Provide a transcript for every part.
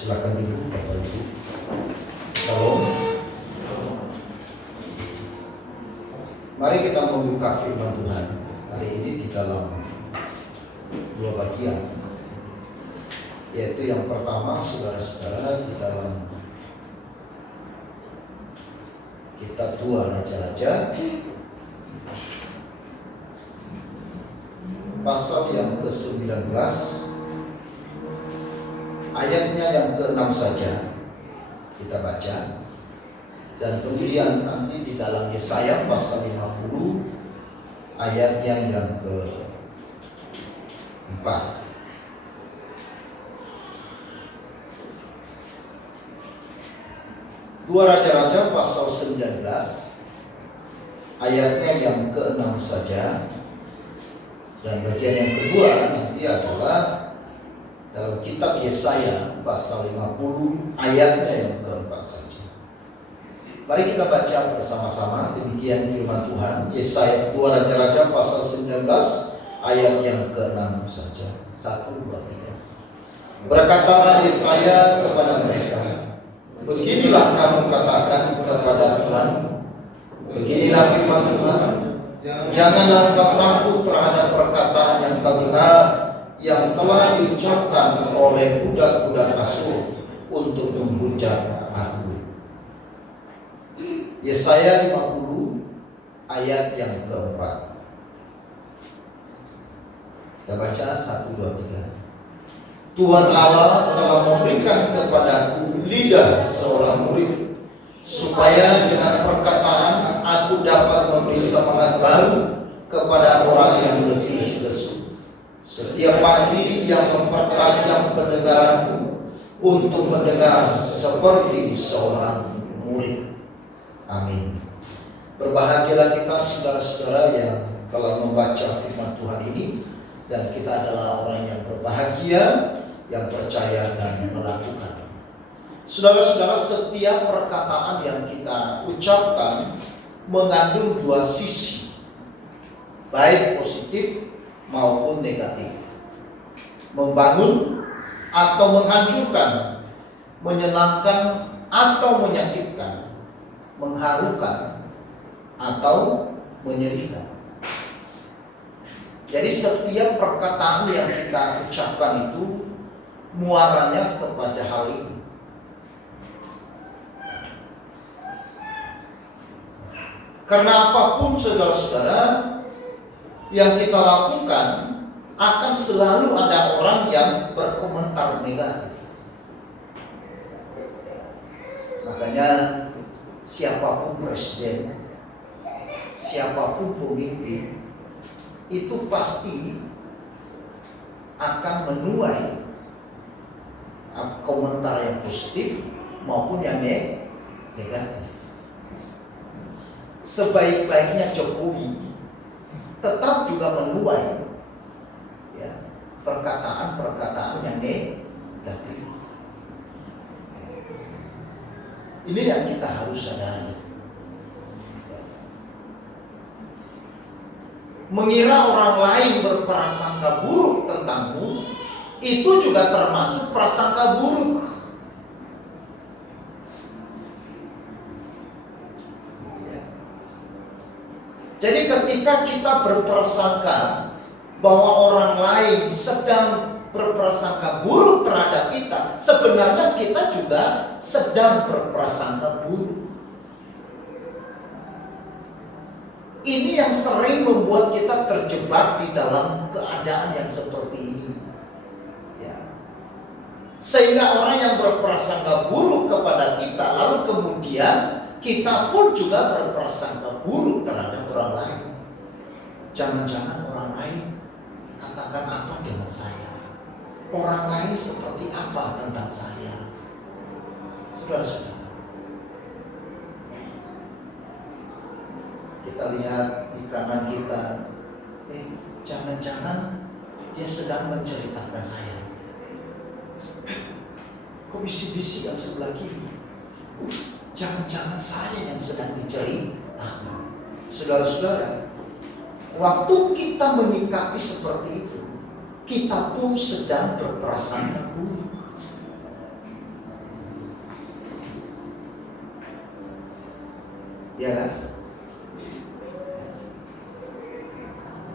Silakan dulu Bapak Ibu. Shalom. Mari kita membuka firman Tuhan hari ini di dalam dua bagian. Yaitu yang pertama, saudara-saudara, di dalam kitab 2 Raja-Raja pasal yang ke-19, ayatnya yang ke-6 saja kita baca. Dan kemudian nanti di dalam Yesaya pasal 50 ayatnya yang ke-4. Dua Raja-Raja pasal 19 ayatnya yang ke-6 saja. Dan bagian yang kedua nanti adalah dalam kitab Yesaya pasal 50 ayatnya yang ke-4 saja. Mari kita baca bersama-sama demikian firman Tuhan. Yesaya 2 Raja-Raja pasal 19 ayat yang ke-6 saja. 1, 2, 3. Berkatalah Yesaya kepada mereka, beginilah kamu katakan kepada Tuhan, beginilah firman Tuhan, janganlah kau takut terhadap perkataan yang kau dengar, yang telah diucapkan oleh budak-budak Asyur untuk menghujat Aku. Yesaya 50 ayat yang ke-4. Kita baca 1, 2, 3. Tuhan Allah telah memberikan kepadaku lidah seorang murid, supaya dengan perkataan aku dapat memberi semangat baru kepada orang yang letih lesu. Setiap pagi yang mempertajam pendengaranku untuk mendengar seperti seorang murid. Amin. Berbahagialah kita saudara-saudara yang telah membaca firman Tuhan ini, dan kita adalah orang yang berbahagia, yang percaya dan melakukan. Saudara-saudara, setiap perkataan yang kita ucapkan mengandung dua sisi, baik positif maupun negatif, membangun atau menghancurkan, menyenangkan atau menyakitkan, mengharukan atau menyedihkan. Jadi setiap perkataan yang kita ucapkan itu muaranya kepada hal ini. Karena apapun saudara-saudara yang kita lakukan, akan selalu ada orang yang berkomentar negatif. Makanya siapapun presiden, siapapun pemimpin, itu pasti akan menuai komentar yang positif maupun yang negatif. Sebaik-baiknya Jokowi tetap juga menuai perkataan-perkataan yang negatif. Ini yang kita harus sadari. Mengira orang lain berprasangka buruk tentangmu, itu juga termasuk prasangka buruk. Jadi ketika kita berprasangka bahwa orang lain sedang berprasangka buruk terhadap kita, sebenarnya kita juga sedang berprasangka buruk. Ini yang sering membuat kita terjebak di dalam keadaan yang seperti ini. Sehingga orang yang berprasangka buruk kepada kita, lalu kemudian kita pun juga berprasangka buruk terhadap orang lain. Jangan-jangan orang lain katakan apa dengan saya? Orang lain seperti apa tentang saya? Saudara-saudara, kita lihat di kanan kita, jangan-jangan dia sedang menceritakan saya. Kok bisik-bisik yang sebelah kiri? Jangan-jangan saya yang sedang diceritakan. Saudara-saudara, waktu kita menyikapi seperti itu, kita pun sedang berprasangka buruk. Ya kan?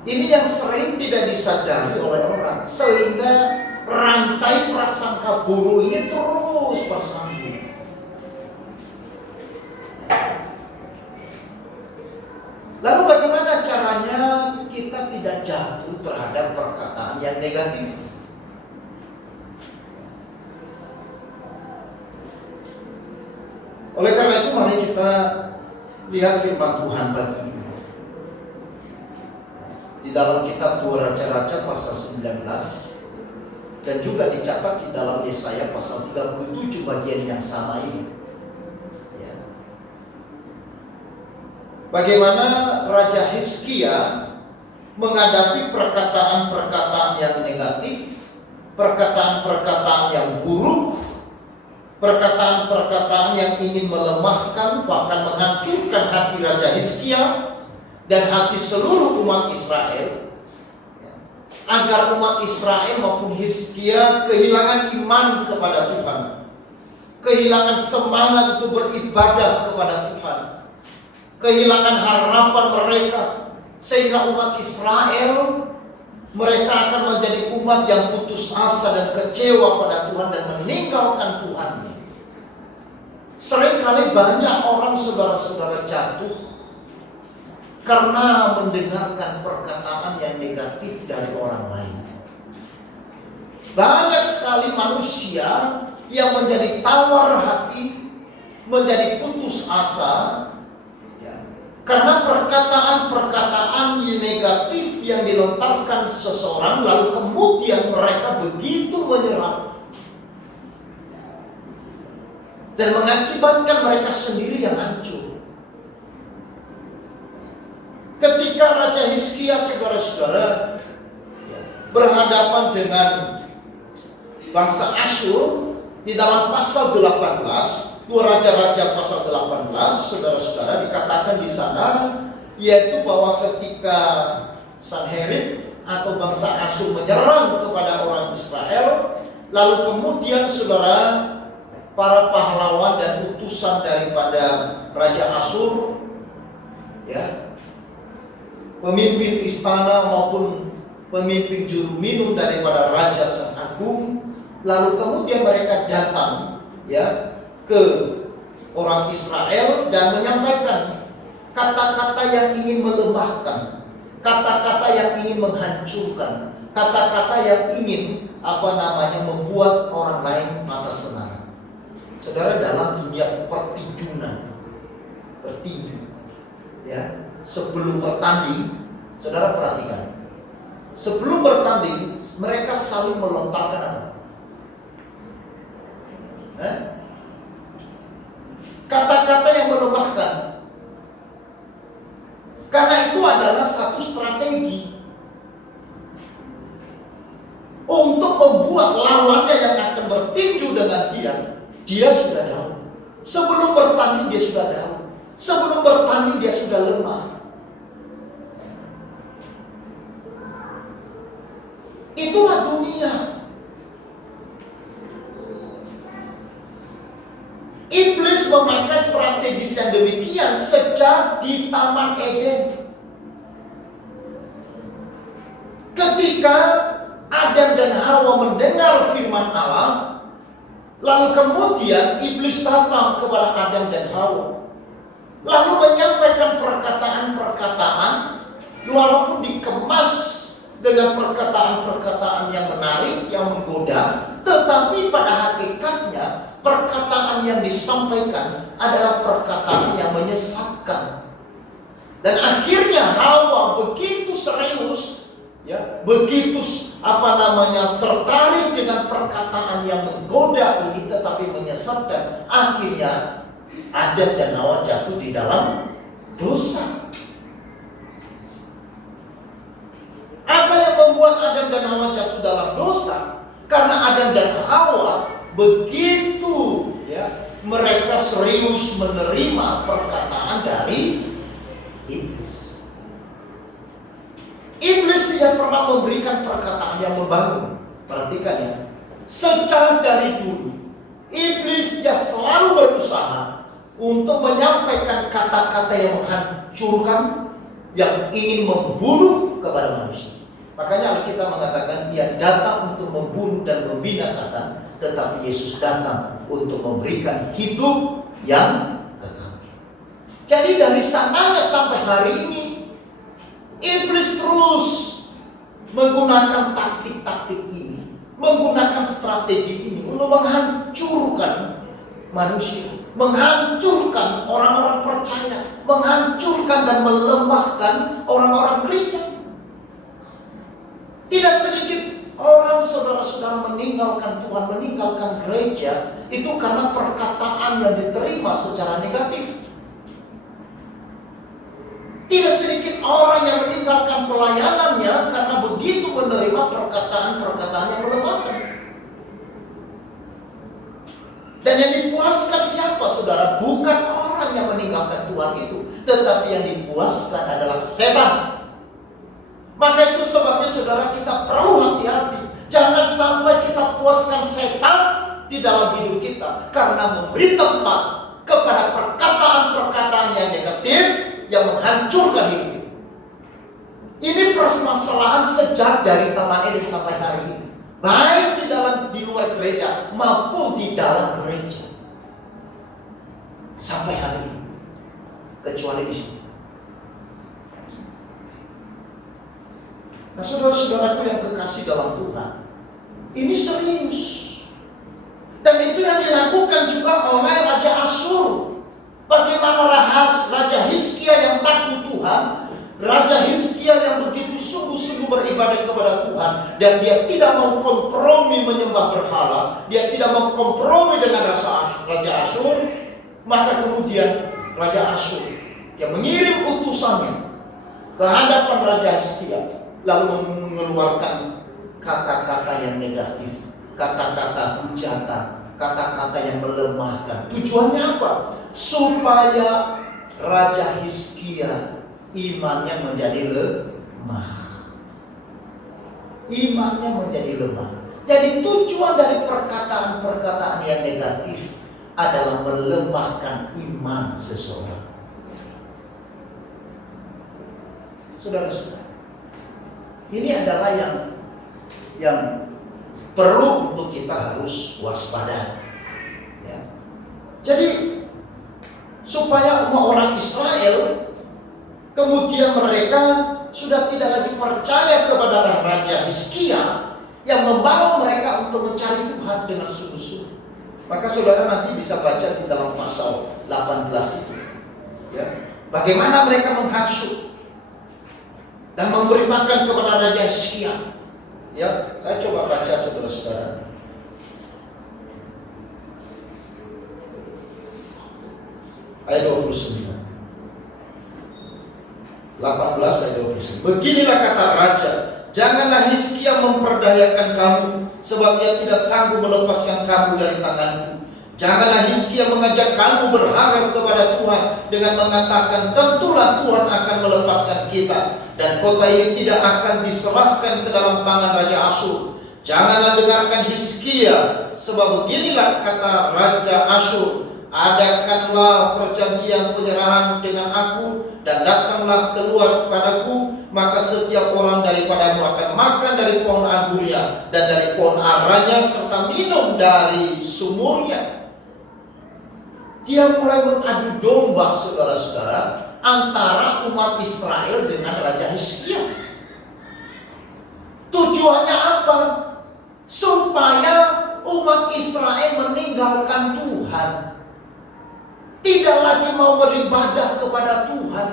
Ini yang sering tidak disadari oleh orang, sehingga rantai prasangka buruk ini terus bersambung. Lalu bagaimana caranya kita tidak jatuh terhadap perkataan yang negatif? Oleh karena itu mari kita lihat firman Tuhan pagi ini. Di dalam kitab 2 Raja-Raja pasal 19 dan juga dicatat di dalam Yesaya pasal 37 bagian yang sama ini. Ya. Bagaimana Raja Hizkia menghadapi perkataan-perkataan yang negatif, perkataan-perkataan yang buruk, perkataan-perkataan yang ingin melemahkan bahkan menghancurkan hati Raja Hizkia dan hati seluruh umat Israel, agar umat Israel maupun Hizkia kehilangan iman kepada Tuhan, kehilangan semangat untuk beribadah kepada Tuhan, kehilangan harapan mereka, sehingga umat Israel mereka akan menjadi umat yang putus asa dan kecewa pada Tuhan dan meninggalkan Tuhan. Seringkali banyak orang saudara-saudara jatuh karena mendengarkan perkataan yang negatif dari orang lain. Banyak sekali manusia yang menjadi tawar hati, menjadi putus asa, ya, karena perkataan-perkataan negatif yang dilontarkan seseorang, lalu kemudian mereka begitu menyerang dan mengakibatkan mereka sendiri yang hancur. Ketika Raja Hizkia, saudara-saudara, berhadapan dengan bangsa Asyur di dalam pasal 18, 2 Raja-Raja pasal 18, saudara-saudara, dikatakan di sana yaitu bahwa ketika Sanherib atau bangsa Asyur menyerang kepada orang Israel, lalu kemudian saudara, para pahlawan dan utusan daripada Raja Asyur, ya, pemimpin istana maupun pemimpin juru minum daripada Raja Sang Agung, lalu kemudian mereka datang, ya, ke orang Israel dan menyampaikan kata-kata yang ingin melemahkan, kata-kata yang ingin menghancurkan, kata-kata yang ingin membuat orang lain mata senang. Saudara, dalam dunia pertinjuan, ya, sebelum bertanding, saudara perhatikan, sebelum bertanding mereka saling melontarkan kata-kata yang melemahkan, karena itu adalah satu strategi untuk membuat lawannya yang akan bertinju dengan dia sudah tahu. Sebelum bertanding dia sudah tahu. Sebelum bertanding dia sudah lemah. Itulah dunia. Iblis memakai strategi yang demikian sejak di Taman Eden. Ketika Adam dan Hawa mendengar firman Allah, lalu kemudian iblis datang kepada Adam dan Hawa, lalu menyampaikan perkataan-perkataan, walaupun dikemas dengan perkataan-perkataan yang menarik, yang menggoda, tetapi pada hakikatnya perkataan yang disampaikan adalah perkataan yang menyesatkan. Dan akhirnya Hawa begitu serius, ya, begitu tertarik dengan perkataan yang menggoda ini tetapi menyesatkan. Akhirnya Adam dan Hawa jatuh di dalam dosa. Apa yang membuat Adam dan Hawa jatuh dalam dosa? Karena Adam dan Hawa begitu, ya, mereka serius menerima perkataan dari iblis. Iblis tidak pernah memberikan perkataan yang membangun. Perhatikan, ya, sejak dari dulu iblis dia selalu berusaha untuk menyampaikan kata-kata yang menghancurkan, yang ingin membunuh kepada manusia. Makanya Alkitab mengatakan ia datang untuk membunuh dan membinasakan, tetapi Yesus datang untuk memberikan hidup yang kekal. Jadi dari sananya sampai hari ini, iblis terus menggunakan taktik-taktik ini, menggunakan strategi ini untuk menghancurkan manusia, menghancurkan orang-orang percaya, menghancurkan dan melemahkan orang-orang Kristen. Tidak sedikit orang, saudara-saudara, meninggalkan Tuhan, meninggalkan gereja itu karena perkataan yang diterima secara negatif. Tidak sedikit orang yang meninggalkan pelayanannya karena begitu menerima perkataan-perkataan yang melemahkan. Dan yang dipuaskan siapa, saudara? Bukan orang yang meninggalkan Tuhan itu, tetapi yang dipuaskan adalah setan. Maka itu sebabnya, saudara, kita perlu hati-hati. Jangan sampai kita puaskan setan di dalam hidup kita karena memberi tempat kepada perkataan-perkataan yang negatif yang menghancurkan hidup. Ini permasalahan sejak dari Taman Eden sampai hari ini, baik di luar gereja maupun di dalam gereja sampai hari ini, kecuali di sini. Nah, saudara-saudaraku yang kekasih dalam Tuhan, ini serius. Dan itu yang dilakukan juga oleh Raja Asyur. Bagaimana Raja Hizkia yang takut Tuhan, Raja Hizkia yang begitu sungguh-sungguh beribadah kepada Tuhan, dan dia tidak mau kompromi menyembah berhala, dia tidak mau kompromi dengan Raja Asyur. Maka kemudian Raja Asyur yang mengirim utusannya ke hadapan Raja Hizkia, lalu mengeluarkan kata-kata yang negatif, kata-kata hujatan, kata-kata yang melemahkan. Tujuannya apa? Supaya Raja Hizkia imannya menjadi lemah. Imannya menjadi lemah. Jadi tujuan dari perkataan-perkataan yang negatif adalah melemahkan iman seseorang. Saudara-saudara, ini adalah yang perlu untuk kita harus waspada. Ya. Jadi supaya orang Israel kemudian mereka sudah tidak lagi percaya kepada Raja Hizkia yang membawa mereka untuk mencari Tuhan dengan sungguh-sungguh. Maka saudara nanti bisa baca di dalam pasal 18 itu, ya, bagaimana mereka menghasut dan memberitakan kepada Raja Hizkia. Ya, saya coba baca saudara-saudara. Ayat 29. 18 ayat 29. Beginilah kata raja, janganlah Hizkia memperdayakan kamu, sebab ia tidak sanggup melepaskan kamu dari tanganku. Janganlah Hizkia mengajak kamu berharap kepada Tuhan dengan mengatakan, tentulah Tuhan akan melepaskan kita, dan kota ini tidak akan diserahkan ke dalam tangan Raja Asyur. Janganlah dengarkan Hizkia, sebab beginilah kata Raja Asyur, adakanlah perjanjian penyerahan dengan aku, dan datanglah keluar kepadaku, maka setiap orang daripadamu akan makan dari pohon anggurnya dan dari pohon aranya, serta minum dari sumurnya. Dia mulai mengadu domba, saudara-saudara, antara umat Israel dengan Raja Hizkia. Tujuannya apa? Supaya umat Israel meninggalkan Tuhan, tidak lagi mau beribadah kepada Tuhan.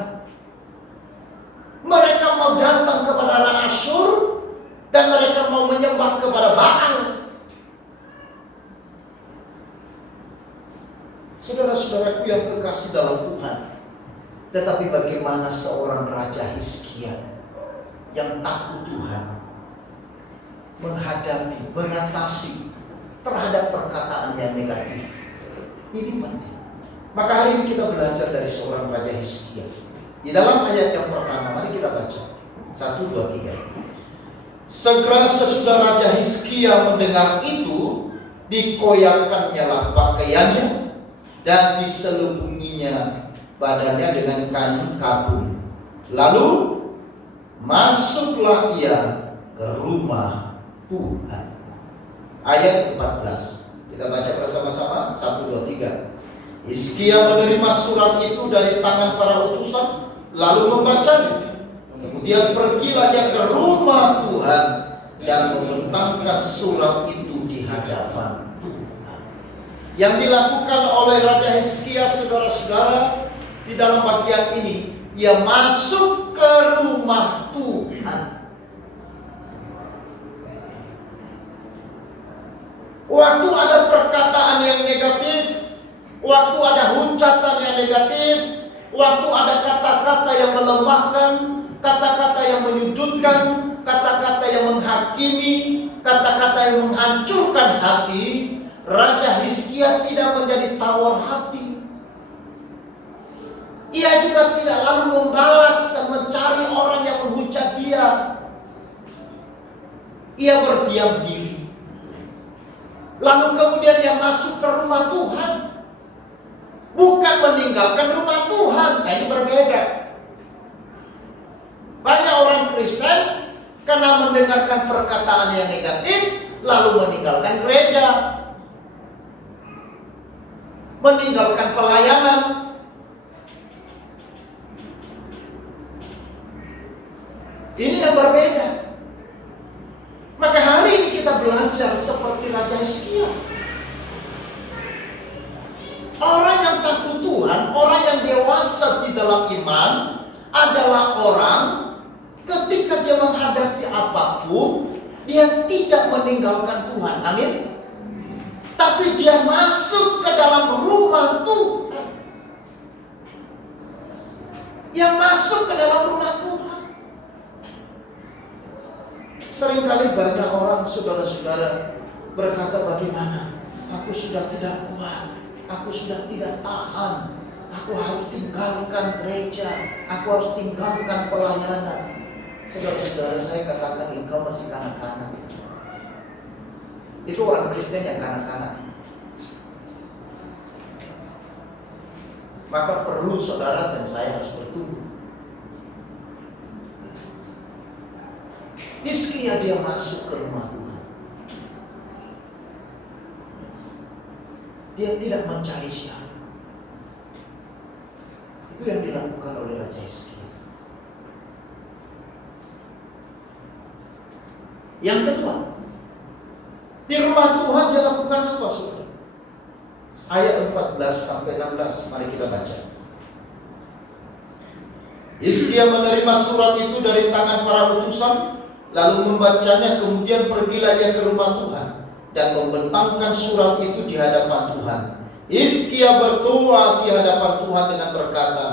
Mereka mau datang kepada Raja Asyur, dan mereka mau menyembah kepada Baal. Saudara-saudaraku yang kekasih dalam Tuhan, tetapi bagaimana seorang Raja Hizkia yang takut Tuhan menghadapi, mengatasi terhadap perkataan yang negatif? Ini penting. Maka hari ini kita belajar dari seorang Raja Hizkia. Di dalam ayat yang pertama, mari kita baca 1, 2, 3. Segera sesudah Raja Hizkia mendengar itu, dikoyakkannyalah pakaiannya, dan diselubunginya badannya dengan kayu kapur. Lalu masuklah ia ke rumah Tuhan. Ayat 14. Kita baca bersama-sama. 1, 2, 3. Hizkia menerima surat itu dari tangan para utusan, lalu membacanya. Kemudian pergilah ia ke rumah Tuhan dan membentangkan surat itu di hadapan Tuhan. Yang dilakukan oleh Raja Hizkia, saudara-saudara, di dalam bagian ini, ia masuk ke rumah Tuhan. Waktu ada perkataan yang negatif, waktu ada hujatan yang negatif, waktu ada kata-kata yang melemahkan, kata-kata yang menyudutkan, kata-kata yang menghakimi, kata-kata yang menghancurkan hati, Raja Hizkia tidak menjadi tawar hati. Ia juga tidak lalu membalas dan mencari orang yang menghujat dia. Ia berdiam diri. Lalu kemudian dia masuk ke rumah Tuhan. Bukan meninggalkan rumah Tuhan. Nah, ini berbeda. Banyak orang Kristen karena mendengarkan perkataan yang negatif, lalu meninggalkan gereja, meninggalkan pelayanan. Ini yang berbeda. Maka hari ini kita belajar seperti Raja Hizkia. Orang yang takut Tuhan, orang yang dewasa di dalam iman adalah orang ketika dia menghadapi apapun, dia tidak meninggalkan Tuhan. Amin. Tapi dia masuk ke dalam rumah Tuhan. Yang masuk ke dalam rumah Tuhan. Seringkali banyak orang, saudara-saudara, berkata, bagaimana? Aku sudah tidak kuat, aku sudah tidak tahan, aku harus tinggalkan gereja, aku harus tinggalkan pelayanan. Saudara-saudara, saya katakan engkau masih kanak-kanak. Itu orang Kristen yang kanak-kanak. Maka perlu saudara dan saya harus bertumbuh. Hizkia dia masuk ke rumah Tuhan. Dia tidak mencari siapa. Itu yang dilakukan oleh Raja Hizkia. Yang kedua, di rumah Tuhan dia lakukan apa, saudara? Ayat 14 sampai 16, mari kita baca. Hizkia menerima surat itu dari tangan para utusan, lalu membacanya, kemudian pergilah dia ke rumah Tuhan dan membentangkan surat itu di hadapan Tuhan. Hizkia berdoa di hadapan Tuhan dengan berkata,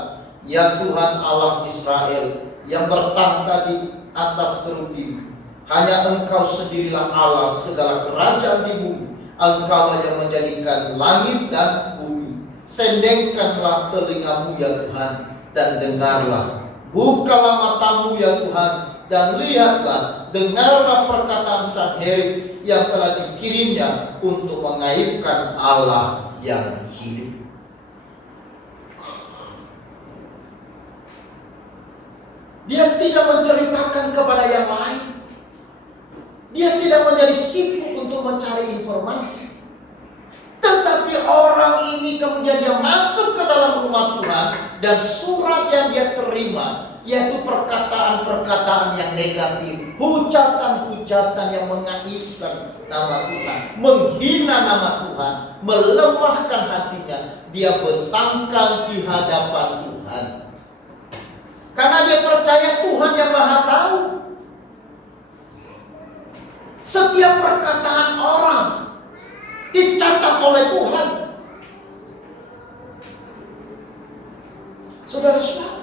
ya Tuhan Allah Israel yang bertahta di atas kerubi, hanya Engkau sendirilah Allah segala kerajaan di bumi. Engkau yang menjadikan langit dan bumi. Sendengkanlah telingamu ya Tuhan dan dengarlah. Bukalah matamu ya Tuhan dan lihatlah, dengarlah perkataan Sanherib yang telah dikirimnya untuk mengaibkan Allah yang hidup. Dia tidak menceritakan kepada yang lain. Dia tidak menjadi sibuk untuk mencari informasi. Tetapi orang ini kemudian dia masuk ke dalam rumah Tuhan, dan surat yang dia terima yaitu perkataan-perkataan yang negatif, hujatan-hujatan yang mengaibkan nama Tuhan, menghina nama Tuhan, melemahkan hatinya, dia bentangkan di hadapan Tuhan. Karena dia percaya Tuhan yang Maha Tahu. Setiap perkataan orang dicatat oleh Tuhan. Saudara-saudara,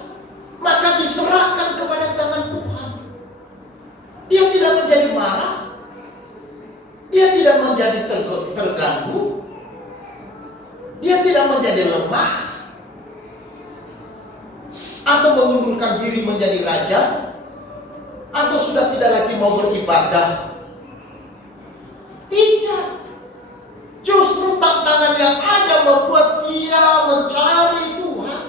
maka diserahkan kepada tangan Tuhan. Dia tidak menjadi marah, dia tidak menjadi terganggu, dia tidak menjadi lemah atau mengundurkan diri menjadi raja, atau sudah tidak lagi mau beribadah. Tidak. Justru tantangan yang ada membuat dia mencari Tuhan.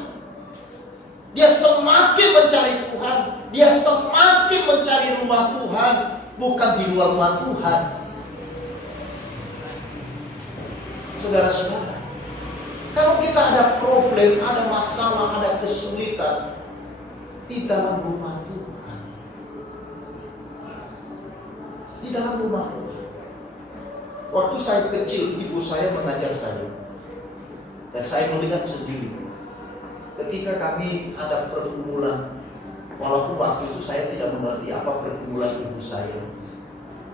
Dia semakin mencari Tuhan. Dia semakin mencari rumah Tuhan, bukan di luar rumah Tuhan. Saudara-saudara, kalau kita ada problem, ada masalah, ada kesulitan di dalam rumah Tuhan, di dalam rumah Tuhan. Waktu saya kecil, ibu saya mengajar saya, dan saya melihat sendiri ketika kami ada pergumulan. Walaupun waktu itu saya tidak mengerti apa pergumulan ibu saya.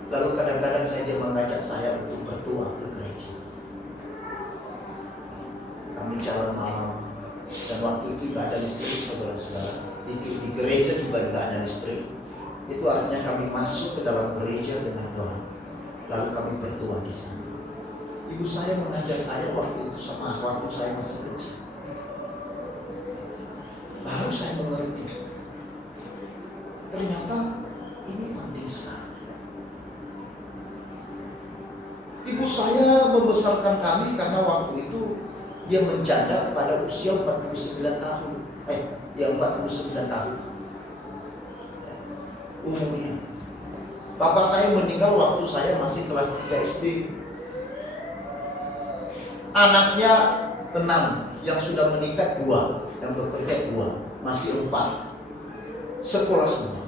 Lalu kadang-kadang dia mengajak saya untuk berdoa ke gereja. Kami jalan malam, dan waktu itu tidak ada listrik, saudara-saudara. Di gereja juga tidak ada listrik. Itu artinya kami masuk ke dalam gereja dengan doa. Lalu kami berdoa di sana. Ibu saya mengajar saya waktu itu sama waktu saya masih kecil. Baru saya mengerti. Ternyata ini penting sekali. Ibu saya membesarkan kami karena waktu itu dia menjanda pada usia 49 tahun. 49 tahun umurnya. Bapak saya meninggal waktu saya masih kelas 3 SD. Anaknya 6, yang sudah menikah 2, yang bekerja 2, masih 4. Sekolah semua.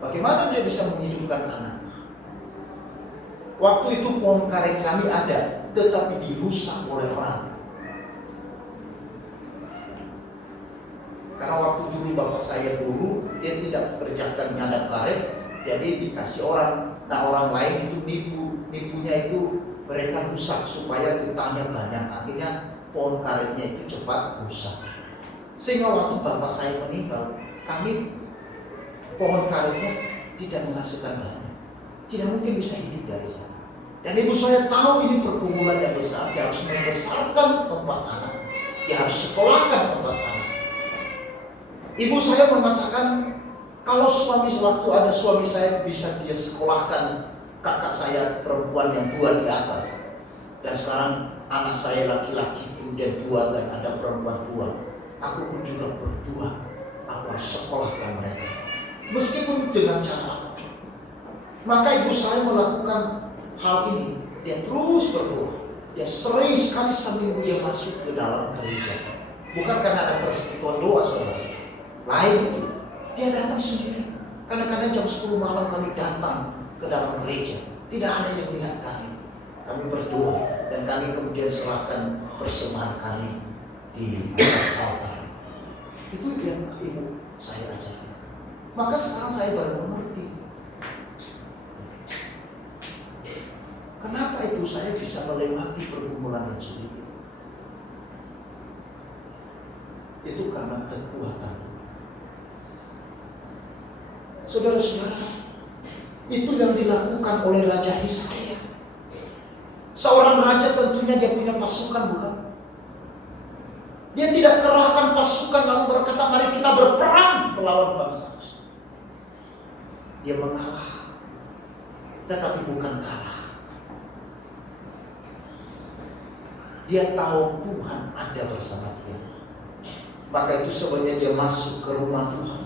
Bagaimana dia bisa menghidupkan anaknya? Waktu itu pohon karet kami ada, tetapi dirusak oleh orang. Karena waktu dulu bapak saya dulu, dia tidak kerjakan nyadap karet, jadi dikasih orang. Nah, orang lain itu nipunya itu mereka rusak supaya getahnya banyak. Akhirnya pohon karetnya itu cepat rusak. Sehingga waktu bapak saya meninggal, kami pohon karetnya tidak menghasilkan banyak. Tidak mungkin bisa hidup dari sana. Dan ibu saya tahu ini pergumulan yang besar. Dia harus membesarkan 4 anak. Dia harus sekolahkan 4 anak. Ibu saya mengatakan, kalau waktu ada suami saya bisa dia sekolahkan kakak saya perempuan yang 2 di atas. Dan sekarang anak saya laki-laki kemudian 2 dan ada perempuan 2. Aku pun juga berdua, aku harus sekolahkan mereka, meskipun dengan cara. Maka ibu saya melakukan hal ini. Dia terus berdoa. Dia sering sekali seminggu dia masuk ke dalam gereja. Bukan karena ada persekutuan doa, saudara. Lain itu, dia datang sendiri. Kadang-kadang jam 10 malam kami datang ke dalam gereja. Tidak ada yang melihat kami. Kami berdoa dan kami kemudian serahkan persembahan kami di atas altar. Itu yang ibu saya ajarkan. Maka sekarang saya baru mengerti kenapa ibu saya bisa melewati pergumulan yang sulit. Itu karena kekuatan. Saudara-saudara, itu yang dilakukan oleh Raja Hizkia. Seorang raja tentunya dia punya pasukan, bukan? Dia tidak kerahkan pasukan lalu berkata, mari kita berperang melawan bangsa. Dia mengalah, tetapi bukan kalah. Dia tahu Tuhan ada bersama dia. Maka itu sebenarnya dia masuk ke rumah Tuhan.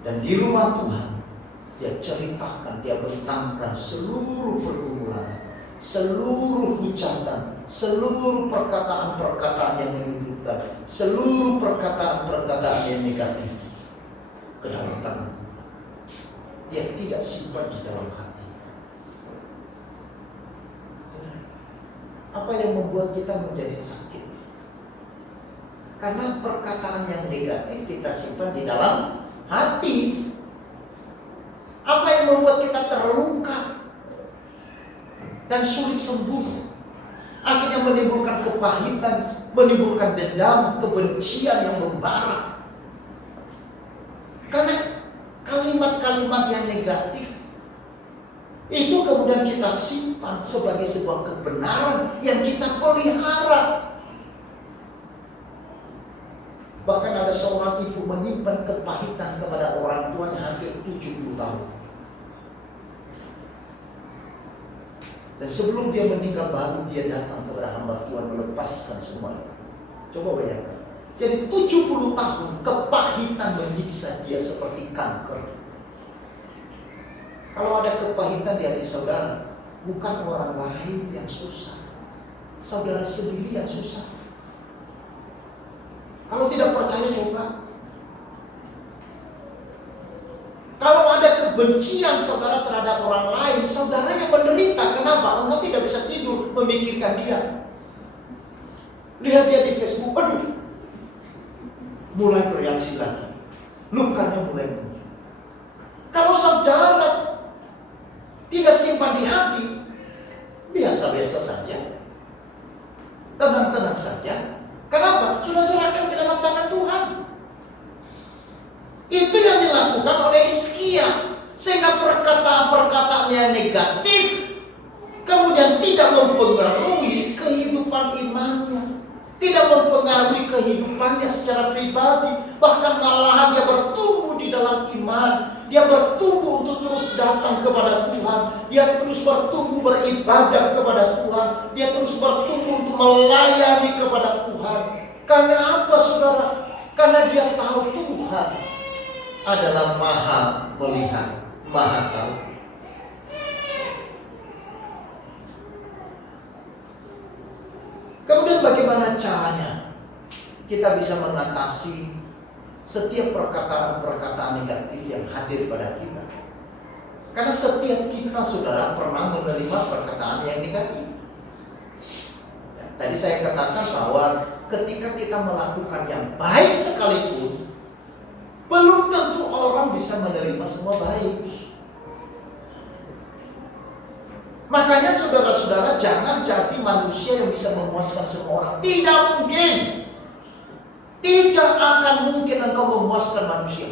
Dan di rumah Tuhan, dia ceritakan, dia bentangkan seluruh pergumulan, seluruh hujatan, seluruh perkataan-perkataan yang menyudutkan, seluruh perkataan-perkataan yang negatif ke dalam tangan Tuhan. Dia tidak simpan di dalam hati. Apa yang membuat kita menjadi sakit? Karena perkataan yang negatif kita simpan di dalam hati. Apa yang membuat kita terluka dan sulit sembuh? Akhirnya menimbulkan kepahitan, menimbulkan dendam, kebencian yang membara. Karena kalimat-kalimat yang negatif itu kemudian kita simpan sebagai sebuah kebenaran yang kita pelihara. Bahkan ada seorang ibu menyimpan kepahitan kepada orang tuanya hampir 70 tahun. Dan sebelum dia meninggal baru dia datang kepada hamba Tuhan melepaskan semuanya. Coba bayangkan. Jadi 70 tahun kepahitan menyiksa dia seperti kanker. Kalau ada kepahitan di hati saudara, bukan orang lain yang susah, saudara sendiri yang susah. Kalau tidak percaya coba. Kalau ada kebencian saudara terhadap orang lain, saudara yang menderita. Kenapa? Engkau tidak bisa tidur memikirkan dia. Lihat dia di Facebook, aduh, mulai bereaksi lagi. Lukanya mulai muncul. Kalau saudara tidak simpan di hati, biasa-biasa saja, tenang-tenang saja. Kenapa? Sudah serahkan ke dalam tangan Tuhan. Itu yang dilakukan oleh Hizkia, sehingga perkataan-perkataan yang negatif kemudian tidak mempengaruhi kehidupan imannya, tidak mempengaruhi kehidupannya secara pribadi, bahkan malahan dia bertumbuh di dalam iman. Dia bertumbuh untuk terus datang kepada Tuhan. Dia terus bertumbuh beribadah kepada Tuhan. Dia terus bertumbuh untuk melayani kepada Tuhan. Karena apa saudara? Karena dia tahu Tuhan adalah maha melihat, maha tahu. Kemudian bagaimana caranya kita bisa mengatasi setiap perkataan-perkataan negatif yang hadir pada kita? Karena setiap kita saudara pernah menerima perkataan yang negatif. Tadi saya katakan bahwa ketika kita melakukan yang baik sekalipun, belum tentu orang bisa menerima semua baik. Makanya saudara-saudara jangan jadi manusia yang bisa memuaskan semua orang. Tidak mungkin. Tidak akan mungkin engkau memuaskan manusia.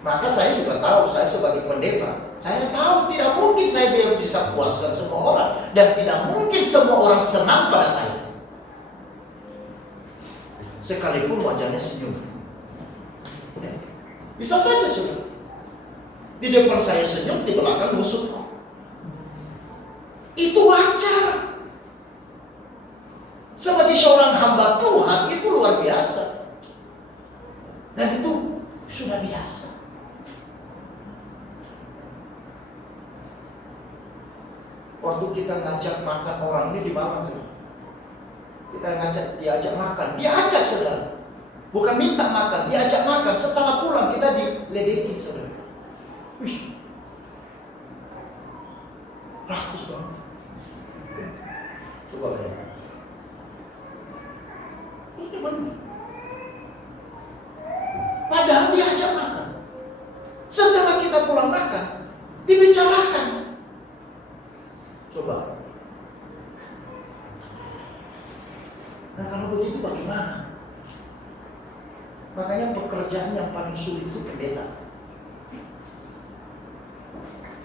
Maka saya juga tahu, saya sebagai pendeta, saya tahu tidak mungkin saya belum bisa puaskan semua orang. Dan tidak mungkin semua orang senang pada saya. Sekalipun wajahnya senyum. Ya. Bisa saja saudara. Di depan saya senyum, di belakang musuh. Itu wajar. Sebagai seorang hamba Tuhan itu luar biasa. Dan itu sudah biasa. Waktu kita ngajak makan orang ini di mana sih? Kita diajak makan, diajak saudara. Bukan minta makan, diajak makan. Setelah pulang kita diledekin saudara. Wih, rakus banget. Coba lihat. Ini benar. Padahal diajak makan. Setelah kita pulang makan, dibicarakan. Coba. Nah kalau begitu bagaimana? Makanya pekerjaan yang paling sulit itu pendeta.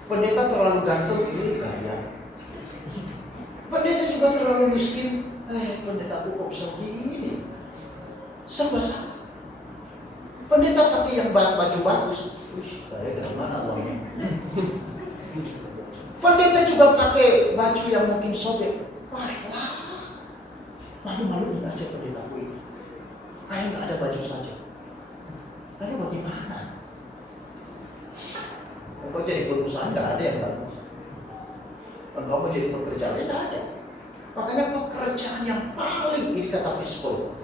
Pendeta terlalu ganteng, ini gaya. Pendeta juga terlalu miskin. Pendeta kok bisa begini? Serba salah. Pendeta pakai yang baju bagus. Wih, gaya dari mana Allahnya? Pendeta juga pakai baju yang mungkin sobek. Wah, malu-maluin aja pendeta ini. Kayak nggak ada baju saja. Kayak bagaimana? Engkau jadi perusahaan nggak ada yang bagus. Engkau mau jadi pekerjaan nggak ada. Makanya pekerjaan yang paling, ini kata psikolog,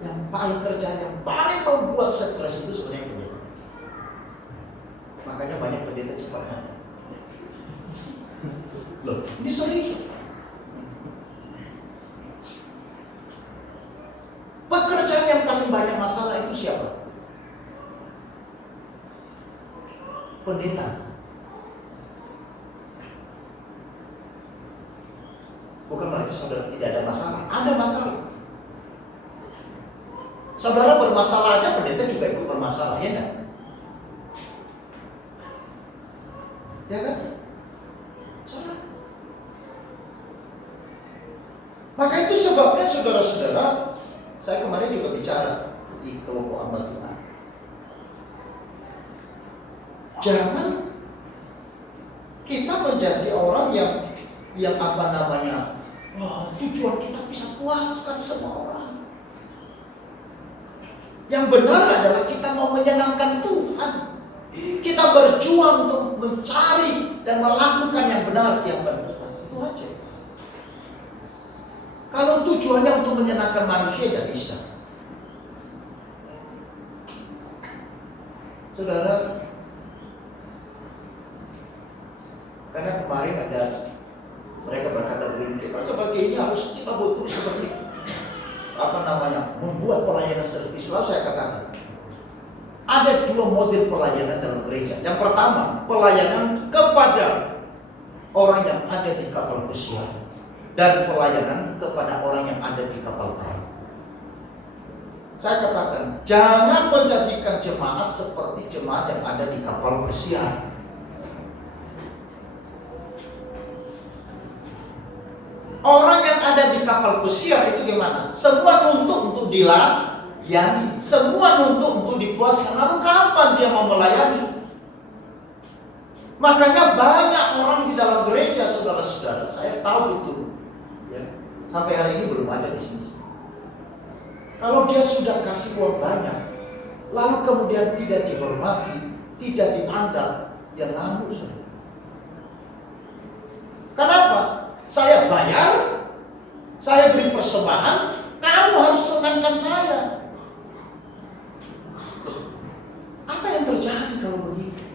yang paling kerjaan yang paling membuat stres itu sebenarnya pendeta. Makanya banyak pendeta cepat mati. Loh, ini serius. Pekerjaan yang paling banyak masalah itu siapa? Pendeta. Bukan berarti saudara tidak ada masalah. Ada masalah. Saudara bermasalah aja, pendeta juga ikut bermasalah, ya enggak? Ya kan? Saudara. Maka itu sebabnya saudara-saudara, saya kemarin juga bicara di kelompok hamba Tuhan. Jangan kita menjadi orang yang apa namanya, wah, tujuan kita bisa puaskan semua orang. Yang benar adalah kita mau menyenangkan Tuhan. Kita berjuang untuk mencari dan melakukan yang benar di hadapan Tuhan. Itu aja. Kalau tujuannya untuk menyenangkan manusia, tidak bisa. Saudara, karena kemarin ada mereka berkata begini, kita sebagai ini harus kita betul seperti apa namanya, membuat pelayanan servis. Lalu saya katakan, ada dua model pelayanan dalam gereja. Yang pertama, pelayanan kepada orang yang ada di kapal pesiar, dan pelayanan kepada orang yang ada di kapal perang. Saya katakan, jangan menjadikan jemaat seperti jemaat yang ada di kapal pesiar. Orang yang ada di kapal pesiar itu gimana? Semua nuntut untuk dilayani, semua nuntut untuk dipuaskan. Lalu kapan dia mau melayani? Makanya banyak orang di dalam gereja, saudara-saudara, saya tahu betul, ya, sampai hari ini belum ada di sini. Kalau dia sudah kasih uang banyak, lalu kemudian tidak dihormati, tidak dianggap, dia ngamuk. Kenapa? Saya bayar, saya beri persembahan, kamu harus senangkan saya. Apa yang terjadi kalau begitu?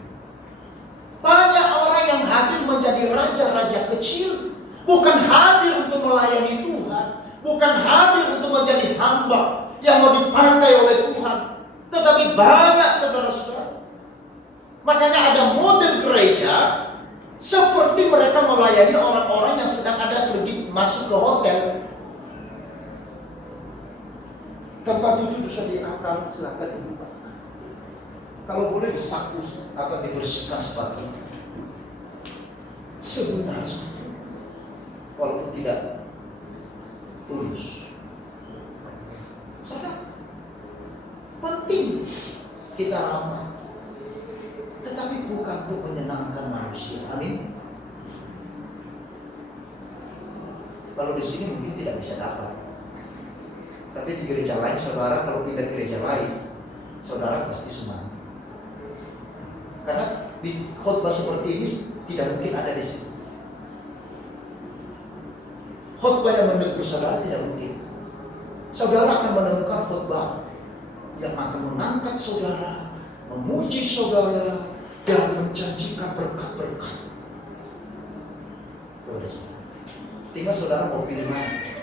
Banyak orang yang hadir menjadi raja-raja kecil, bukan hadir untuk melayani Tuhan, bukan hadir untuk menjadi hamba yang mau dipakai oleh Tuhan, tetapi banyak saudara-saudara. Makanya ada model gereja seperti mereka melayani orang-orang yang sedang ada pergi masuk ke hotel. Tempat duduk bisa diangkat, silakan dibuka. Kalau boleh disapu atau dibersihkan sepatu. Sebentar, walaupun tidak tulus. Sangat penting kita ramah, tetapi bukan untuk menyenangkan manusia. Amin. Kalau di sini mungkin tidak bisa dapat, tapi di gereja lain, saudara kalau pindah gereja lain, saudara pasti senang. Karena di khotbah seperti ini tidak mungkin ada di sini. Khotbah yang menegur saudara tidak mungkin. Saudara akan menemukan khotbah yang akan mengangkat saudara, memuji saudara, dan menjanjikan berkat-berkat. Tinggal saudara mau pilih mana?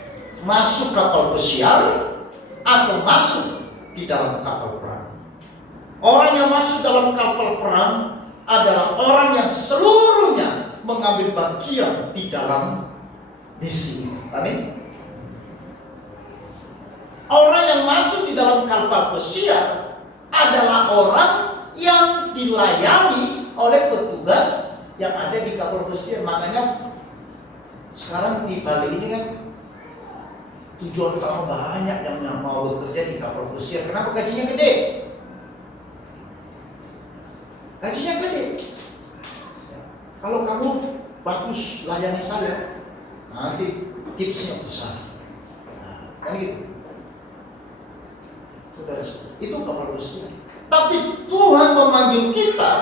Masuk kapal pesiar atau masuk di dalam kapal perang? Orang yang masuk dalam kapal perang adalah orang yang seluruhnya mengambil bagian di dalam misi. Amin. Orang yang masuk di dalam kapal pesiar adalah orang yang dilayani oleh petugas yang ada di kapal pesiar. Makanya sekarang di Bali ini kan tujuan utama banyak yang mau bekerja di kapal pesiar. Kenapa? Gajinya gede. Gajinya gede. Kalau kamu bagus layani saya, nanti tipsnya besar. Nah, kan gitu. Saudara, itu kapal pesiar. Tapi Tuhan memanggil kita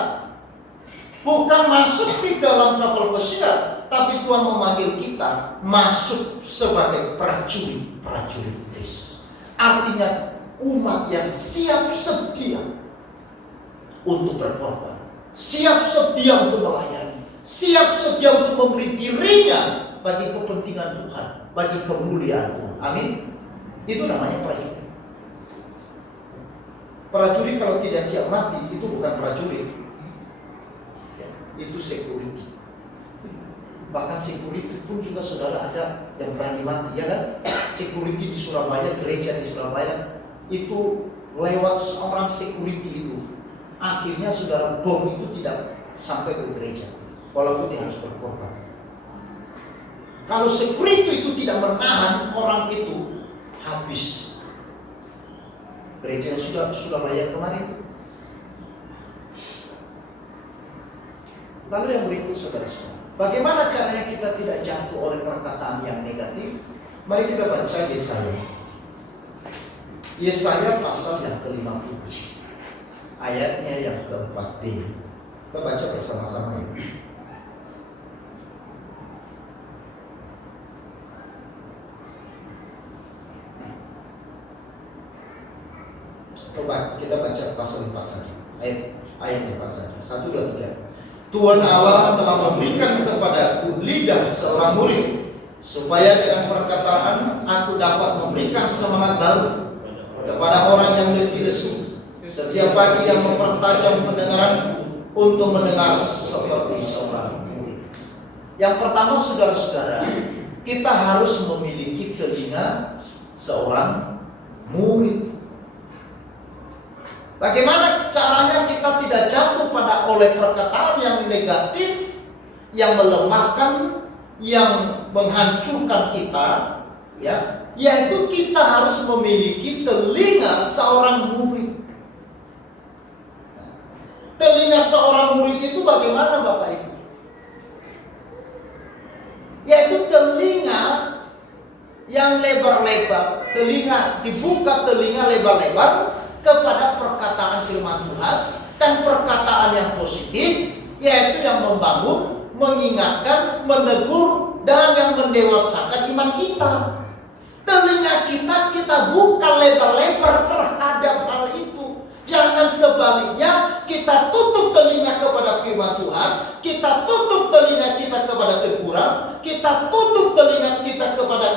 bukan masuk di dalam kapal pesiar, tapi Tuhan memanggil kita masuk sebagai prajurit Kristus. Artinya umat yang siap sedia untuk berkorban, siap sedia untuk melayani, siap sedia untuk memberi dirinya bagi kepentingan Tuhan, bagi kemuliaan Tuhan. Amin. Itu namanya prajurit. Prajurit kalau tidak siap mati itu bukan prajurit, itu security. Bahkan security pun juga saudara ada yang berani mati, ya kan? Security di Surabaya, gereja di Surabaya itu lewat seorang security itu, akhirnya saudara bom itu tidak sampai ke gereja, walaupun dia harus berkorban. Kalau security itu tidak menahan orang itu, habis. Gereja yang Surabaya kemarin Lalu yang berikut saudara-saudara, bagaimana caranya kita tidak jatuh oleh perkataan yang negatif? Mari kita baca Yesaya. Yesaya pasal yang ke-50, ayatnya yang ke-4b. Kita baca bersama-sama ya. Coba kita baca pasal 4 saja. Ayat 4 saja. 1, 2, 3. Tuhan Allah telah memberikan kepadaku lidah seorang murid, supaya dengan perkataan aku dapat memberikan semangat baru kepada orang yang letih lesu. Setiap pagi yang mempertajam pendengaranku untuk mendengar seperti seorang murid. Yang pertama saudara-saudara, kita harus memiliki telinga seorang murid. Bagaimana caranya kita tidak jatuh oleh perkataan yang negatif, yang melemahkan, yang menghancurkan kita, ya, yaitu kita harus memiliki telinga seorang murid. Telinga seorang murid itu bagaimana Bapak Ibu? Yaitu telinga yang lebar-lebar, dibuka telinga lebar-lebar kepada perkataan firman Tuhan dan perkataan yang positif, yaitu yang membangun, mengingatkan, menegur, dan yang mendewasakan iman kita. Telinga kita buka lebar-lebar terhadap hal itu. Jangan sebaliknya kita tutup telinga kepada firman Tuhan, kita tutup telinga kita kepada teguran, kita tutup telinga kita kepada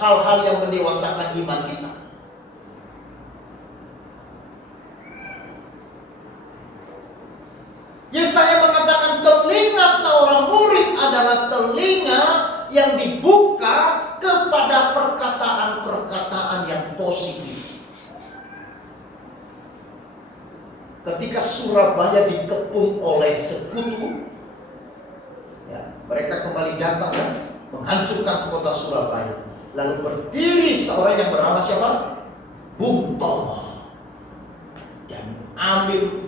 hal-hal yang mendewasakan iman kita. Yesaya mengatakan telinga seorang murid adalah telinga yang dibuka kepada perkataan-perkataan yang positif. Ketika Surabaya dikepung oleh sekutu, ya, mereka kembali datang dan menghancurkan kota Surabaya. Lalu berdiri seorang yang bernama siapa? Bung Tomo, dan ambil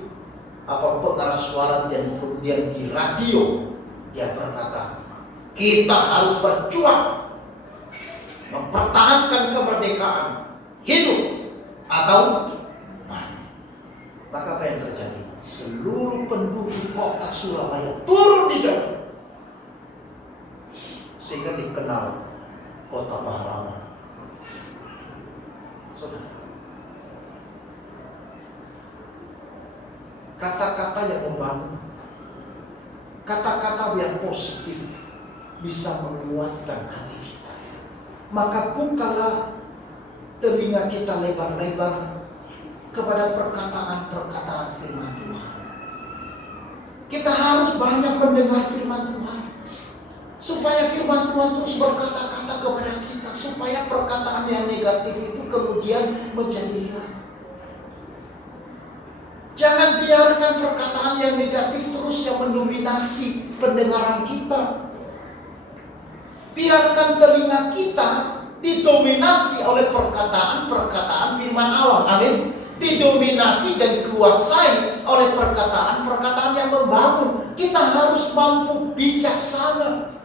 pengarah suara, dan kemudian di radio dia berkata, kita harus berjuang mempertahankan kemerdekaan, hidup atau mati. Maka apa yang terjadi? Seluruh penduduk kota Surabaya turun di jalan, sehingga dikenal kota pahlawan. Saudara, kata-kata yang membangun, kata-kata yang positif bisa menguatkan hati kita. Maka bukalah telinga kita lebar-lebar kepada perkataan-perkataan firman Tuhan. Kita harus banyak mendengar firman Tuhan, supaya firman Tuhan terus berkata-kata kepada kita, supaya perkataan yang negatif itu kemudian menjadi hilang. Jangan biarkan perkataan yang negatif terus yang mendominasi pendengaran kita. Biarkan telinga kita didominasi oleh perkataan-perkataan firman Allah. Amin. Didominasi dan dikuasai oleh perkataan-perkataan yang membangun. Kita harus mampu bijaksana.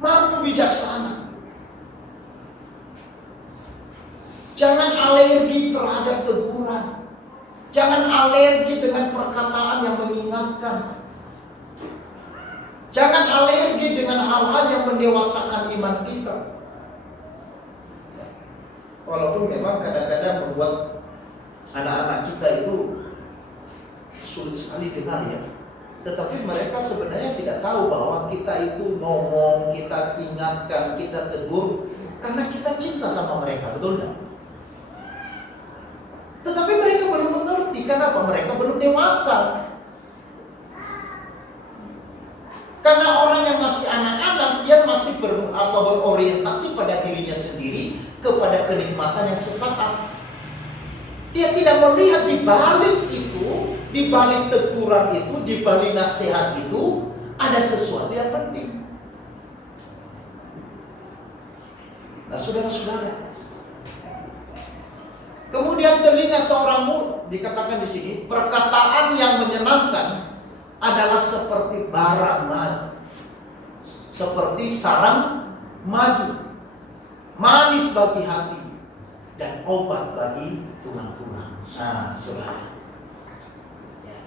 Mampu bijaksana. Jangan alergi terhadap teguran. Jangan alergi dengan perkataan yang mengingatkan. Jangan alergi dengan hal-hal yang mendewasakan iman kita. Walaupun memang kadang-kadang membuat anak-anak kita itu sulit sekali dengar ya. Tetapi mereka sebenarnya tidak tahu bahwa kita itu ngomong, kita ingatkan, kita tegur karena kita cinta sama mereka, betul nggak? Tetapi mereka belum mengerti. Kenapa? Mereka belum dewasa. Karena orang yang masih anak-anak, dia masih berorientasi pada dirinya sendiri, kepada kenikmatan yang sesaat. Dia tidak melihat di balik itu, di balik teguran itu, di balik nasihat itu, ada sesuatu yang penting. Nah, saudara-saudara, Kemudian telinga seorang murid, dikatakan di sini, perkataan yang menyenangkan adalah seperti bara madu, seperti sarang madu, manis bagi hati dan obat bagi tulang-tulang. Nah, saudara. Ya.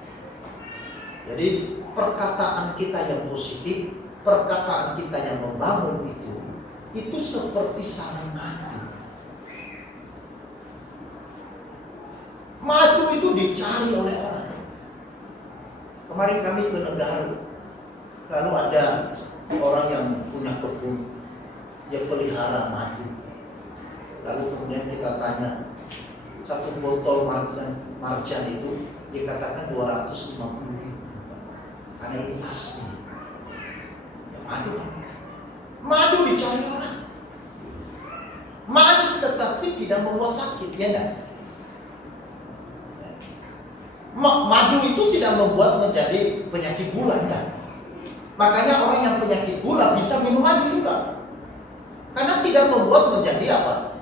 Jadi perkataan kita yang positif, perkataan kita yang membangun itu seperti sarang madu. Madu itu dicari oleh orang. Kemarin kami ke negara, lalu ada orang yang punya kebun, dia pelihara madu. Lalu kemudian kita tanya, satu botol marjan itu dikatakan 250.000, karena ini asli. Ya, madu dicari orang. Manis tetapi tidak membuat sakit, ya enggak? Madu itu tidak membuat menjadi penyakit gula, enggak? Makanya orang yang penyakit gula bisa minum madu juga, karena tidak membuat menjadi apa?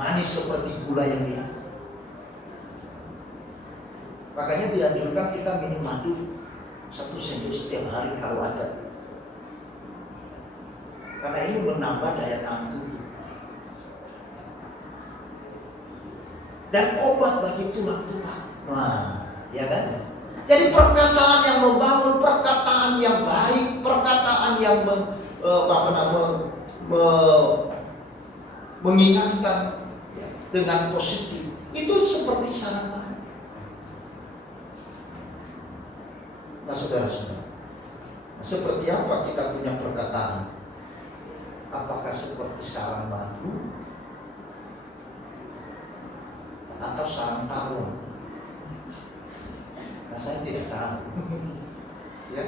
Manis seperti gula yang biasa. Makanya dianjurkan kita minum madu 1 sendok setiap hari kalau ada, karena ini menambah daya tahan tubuh dan obat bagi tulang-tulang. Nah, ya kan? Jadi perkataan yang membangun, perkataan yang baik, perkataan yang mengingatkan dengan positif, itu seperti sarang madu. Nah, saudara-saudara, seperti apa kita punya perkataan? Apakah seperti sarang madu atau sarang tawon? Nah, saya tidak tahu. Ya,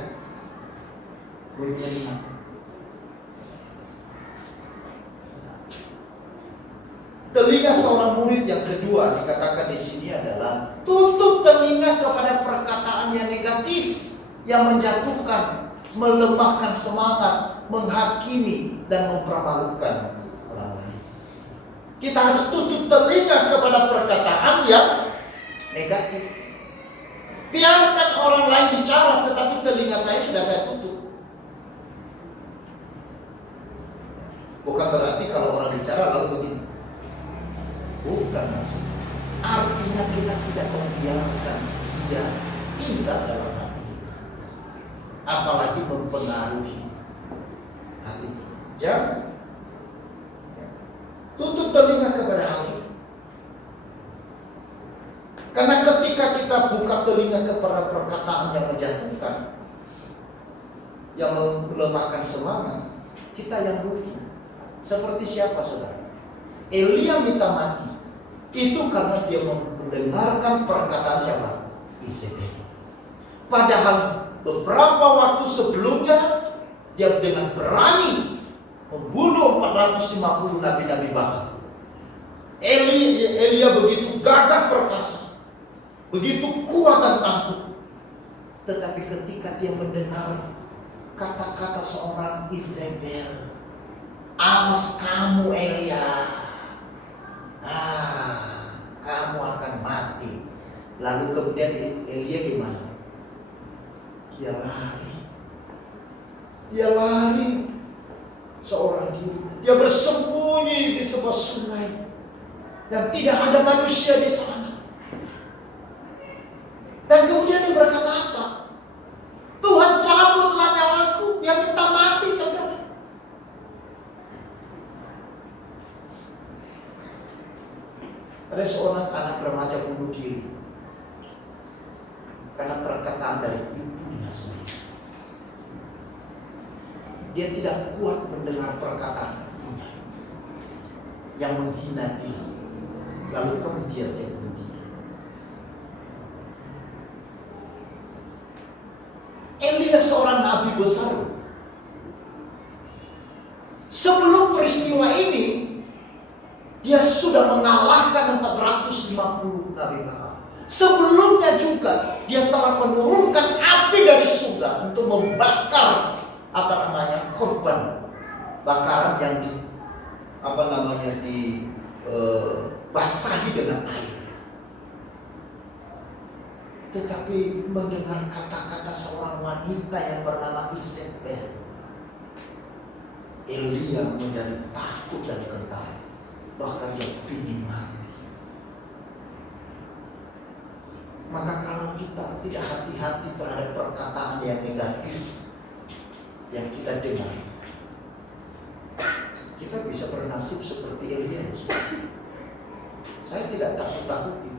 menyenangkan. Telinga seorang murid yang kedua dikatakan di sini adalah tutup telinga kepada perkataan yang negatif, yang menjatuhkan, melemahkan semangat, menghakimi dan mempermalukan orang lain. Kita harus tutup telinga kepada perkataan yang negatif. Biarkan orang lain bicara, tetapi telinga saya sudah saya tutup. Bukan berarti kalau orang bicara lalu begini. Bukan maksudnya. Artinya kita tidak membiarkan dia tinggal dalam hati kita, apalagi mempengaruhi hati kita. Jangan. Tutup telinga kepada hal itu. Karena ketika kita buka telinga kepada perkataan yang menjatuhkan, yang melemahkan semangat, kita yang rugi. Seperti siapa, saudara? Elia minta mati. Itu karena dia mendengarkan perkataan siapa? Izebel. Padahal beberapa waktu sebelumnya dia dengan berani membunuh 450 nabi-nabi Baal. Elia begitu gagah perkasa, begitu kuat dan tangguh. Tetapi ketika dia mendengar kata-kata seorang Izebel, awas kamu Elia, kamu akan mati. Lalu kemudian Elia gimana? Dia lari seorang diri. Dia bersembunyi di sebuah sungai dan tidak ada manusia di sana. Dan kemudian dia berkata apa? Tuhan, cabutlah nyawaku. Dia minta mati, saudara. Ada seorang anak remaja bunuh diri karena perkataan dari ibunya sendiri. Dia tidak kuat mendengar perkataan ibunya yang menghina dia. Lalu kemudian dia bunuh diri. Elia seorang nabi besar. Sebelum peristiwa ini, dia sudah mengalahkan 450 nabi Baal. Sebelumnya juga dia telah menurunkan api dari surga untuk membakar korban bakaran yang basahi dengan air. Tetapi mendengar kata-kata seorang wanita yang bernama Isabel, Elia menjadi takut dan gentar, bahkan dia ingin mati. Maka kalau kita tidak hati-hati terhadap perkataan yang negatif yang kita dengar, kita bisa bernasib seperti Elia. Saya tidak takut-takuti,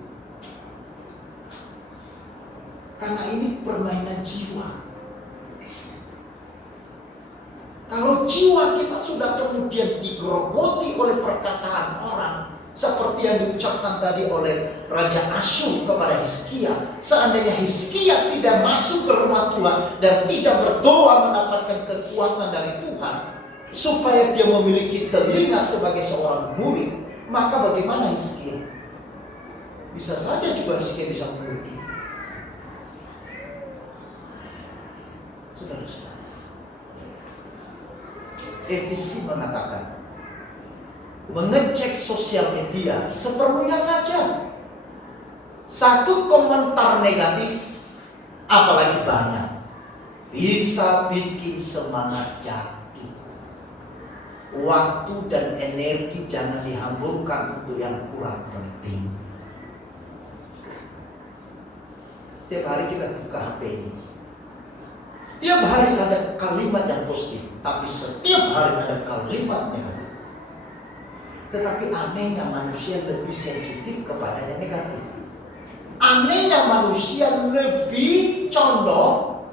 karena ini permainan jiwa. Kalau jiwa kita sudah kemudian digerogoti oleh perkataan orang, seperti yang diucapkan tadi oleh Raja Asyur kepada Hizkia, seandainya Hizkia tidak masuk ke rumah Tuhan dan tidak berdoa mendapatkan kekuatan dari Tuhan, supaya dia memiliki telinga sebagai seorang murid, maka bagaimana Hizkia? Bisa saja juga Hizkia bisa mengerti. Saudara-saudara, Efesi mengatakan, mengecek sosial media seperlunya saja. Satu komentar negatif, apalagi banyak, bisa bikin semangat jatuh. Waktu dan energi jangan dihamburkan untuk yang kurang penting. Setiap hari kita buka HP ini, setiap hari ada kalimat yang positif, tapi setiap hari ada kalimat negatif. Tetapi anehnya manusia lebih sensitif kepada yang negatif. Anehnya manusia lebih condong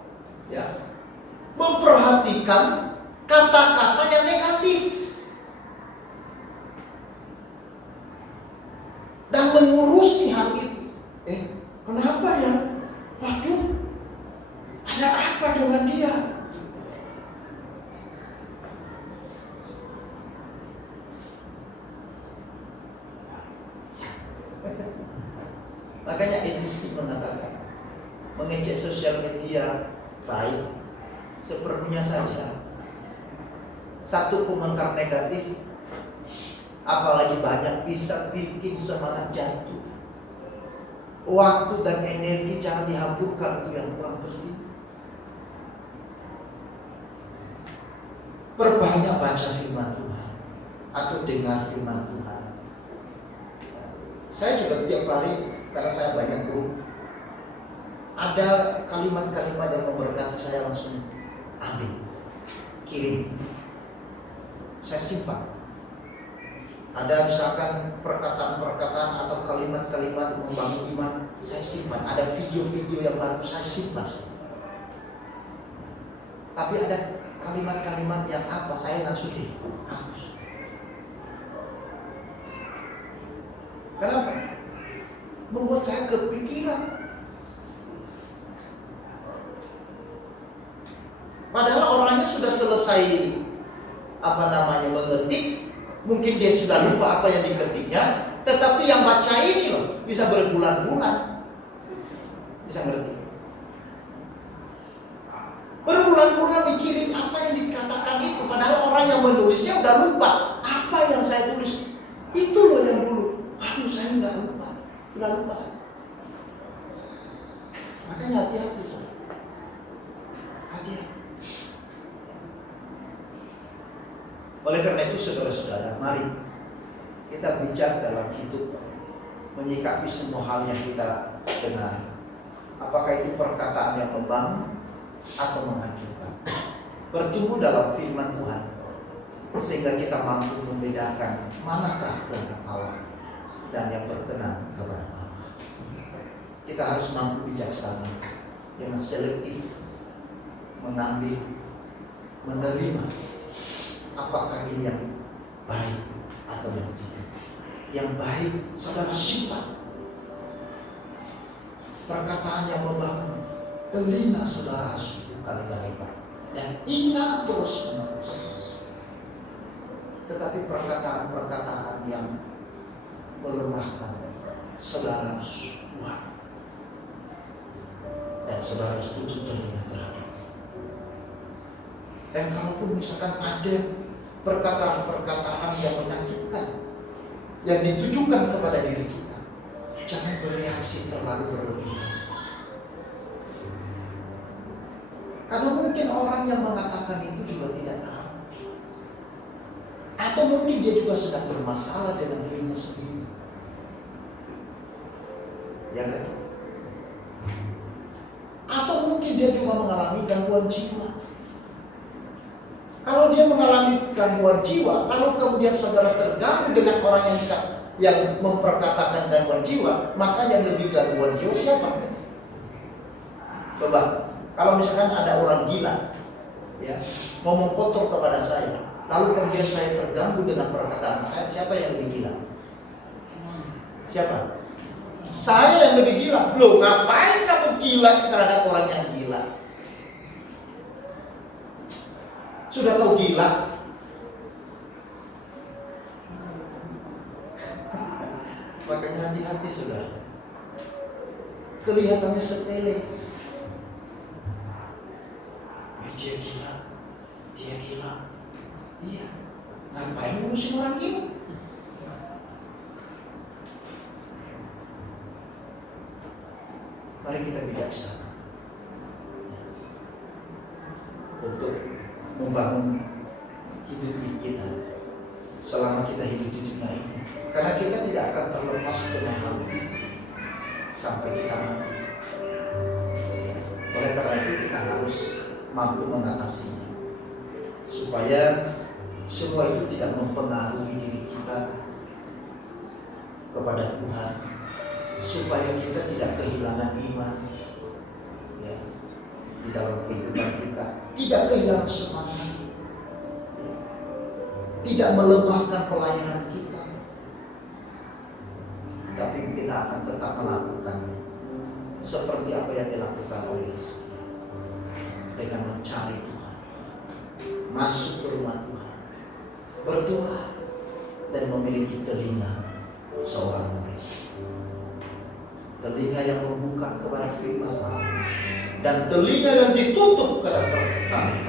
memperhatikan kata-kata yang negatif dan mengurusi hal itu. Kenapa ya? Waduh, ada apa dengan dia? Makanya Efesi mengatakan, mengecek sosial media baik, seperlunya saja. Satu komentar negatif, apalagi banyak, bisa bikin semangat jatuh. Waktu dan energi jangan dihamburkan untuk yang kurang penting. Perbanyak baca firman Tuhan atau dengar firman Tuhan. Saya juga tiap hari, karena saya banyak grup, ada kalimat-kalimat yang memberkati, saya langsung ambil, kirim, saya simpan. Ada misalkan perkataan-perkataan atau kalimat-kalimat membangun iman, saya simpan. Ada video-video yang baru, saya simpan. Tapi ada kalimat-kalimat yang apa, saya langsung hapus. Kenapa? Membuat saya kepikiran. Padahal orangnya sudah selesai mengetik, mungkin dia sudah lupa apa yang diketiknya, tetapi yang baca ini loh bisa berbulan-bulan bisa ngerti. Berbulan-bulan mikirin apa yang dikatakan itu, padahal orang yang menulisnya udah lupa apa yang saya tulis. Itu loh yang dulu. Aduh, saya nggak lupa, sudah lupa. Makanya hati-hati, hati-hati. Oleh karena itu, saudara-saudara, mari kita bijak dalam hidup, menyikapi semua hal yang kita dengar. Apakah itu perkataan yang membangun atau menghancurkan. Bertumbuh dalam firman Tuhan, sehingga kita mampu membedakan manakah kehendak Allah dan yang berkenan kepada Allah. Kita harus mampu bijaksana dengan selektif mengambil, menerima apakah ini yang baik atau yang tidak. Yang baik saudara simpan, perkataan yang membangun, telinga saudara 10 kali lipat, dan ingat terus menerus. Tetapi perkataan-perkataan yang melemahkan, saudara buang, dan saudara tutup telinga terhadap. Dan kalaupun misalkan ada perkataan-perkataan yang menyakitkan, yang ditujukan kepada diri kita, jangan bereaksi terlalu berlebihan. Karena mungkin orang yang mengatakan itu juga tidak tahu, atau mungkin dia juga sedang bermasalah dengan dirinya sendiri, ya kan? Atau mungkin dia juga mengalami gangguan jiwa. Kalau dia mengalami gangguan jiwa, lalu kemudian saudara terganggu dengan orang yang memperkatakan gangguan jiwa, maka yang lebih gangguan jiwa siapa? Coba, kalau misalkan ada orang gila, ya, ngomong kotor kepada saya, lalu kemudian saya terganggu dengan perkataan saya, siapa yang lebih gila? Siapa? Saya yang lebih gila. Loh, ngapain kamu gila terhadap orang yang gila? Sudah tahu gila? Makanya hati-hati saudara. Kelihatannya sepele. Dia gila. Dia gila. Iya. Ngapain ngurusin orang gila? Mari kita bijaksana untuk membangun hidup kita selama kita hidup di dunia ini, karena kita tidak akan terlepas dengan hal ini sampai kita mati. Oleh karena itu kita harus mampu mengatasinya, supaya semua itu tidak mempengaruhi diri kita kepada Tuhan, supaya kita tidak kehilangan iman, ya, di dalam kehidupan kita, tidak kehilangan semangat, tidak melemahkan pelayanan kita, tapi kita akan tetap melakukan seperti apa yang dilakukan oleh Hizkia, dengan mencari Tuhan, masuk ke rumah Tuhan, berdoa, dan memiliki telinga seorang murid, telinga yang membuka kepada firman Allah, dan telinga yang ditutup kepada perkataan